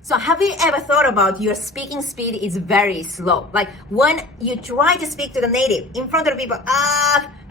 So have you ever thought about your speaking speed is very slow? Like when you try to speak to the native in front of people,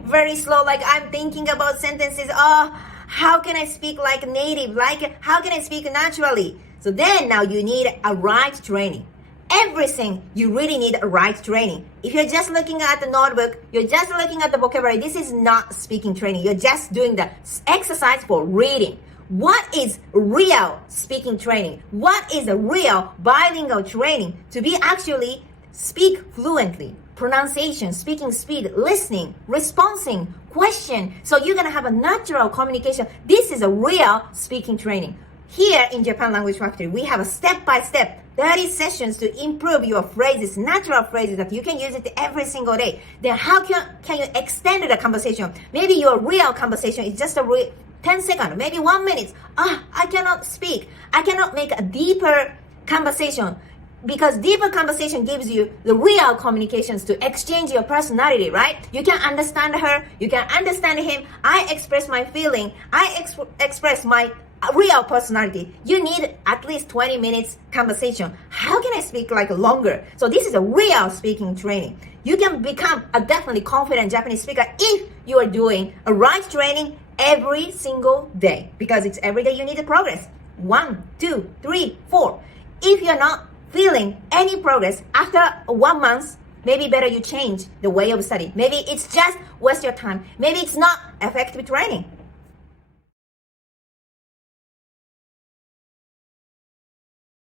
very slow, like I'm thinking about sentences, how can I speak like native? Like how can I speak naturally? So then now you need a right training. Everything you really need a right training. If you're just looking at the notebook, you're just looking at the vocabulary, this is not speaking training. You're just doing the exercise for reading. What is real speaking training? What is a real bilingual training to be actually speak fluently? Pronunciation, speaking speed, listening, responding, question. So you're gonna have a natural communication. This is a real speaking training. Here in Japan Language Factory, we have a step-by-step 30 sessions to improve your phrases, natural phrases that you can use it every single day. Then how can you extend the conversation? Maybe your real conversation is just a 10 seconds, maybe 1 minute. I cannot speak. I cannot make a deeper conversation because deeper conversation gives you the real communications to exchange your personality, right? You can understand her, you can understand him. I express my feeling. I express my real personality. You need at least 20 minutes conversation. How can I speak like longer? So this is a real speaking training. You can become a definitely confident Japanese speaker if you are doing a right training every single day, because it's every day you need to progress. 1, 2, 3, 4. If you're not feeling any progress after 1 month, maybe better you change the way of study. Maybe it's just waste your time. Maybe it's not effective training.